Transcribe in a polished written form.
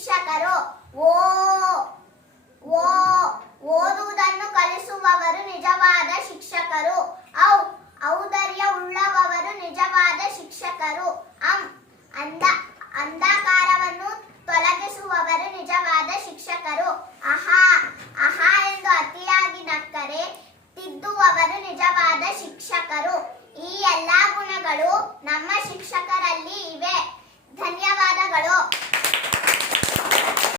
ಶಿಕ್ಷಕರು. ಓ ಓ ಓದುವುದನ್ನು ಕಲಿಸುವವರು ನಿಜವಾದ ಶಿಕ್ಷಕರು. ಔದಾರ್ಯ ಉಳ್ಳವರು ನಿಜವಾದ ಶಿಕ್ಷಕರು. ಅಂಧಕಾರವನ್ನು ತೊಲಗಿಸುವವರು ನಿಜವಾದ ಶಿಕ್ಷಕರು. ಆಹಾ ಆಹಾ ಎಂದು ಅತಿಯಾಗಿ ನಕ್ಕರೆ ತಿದ್ದುವವರು ನಿಜವಾದ ಶಿಕ್ಷಕರು. ಈ ಎಲ್ಲಾ ಗುಣಗಳು ನಮ್ಮ ಶಿಕ್ಷಕರಲ್ಲಿ ಇವೆ. ಧನ್ಯವಾದಗಳು.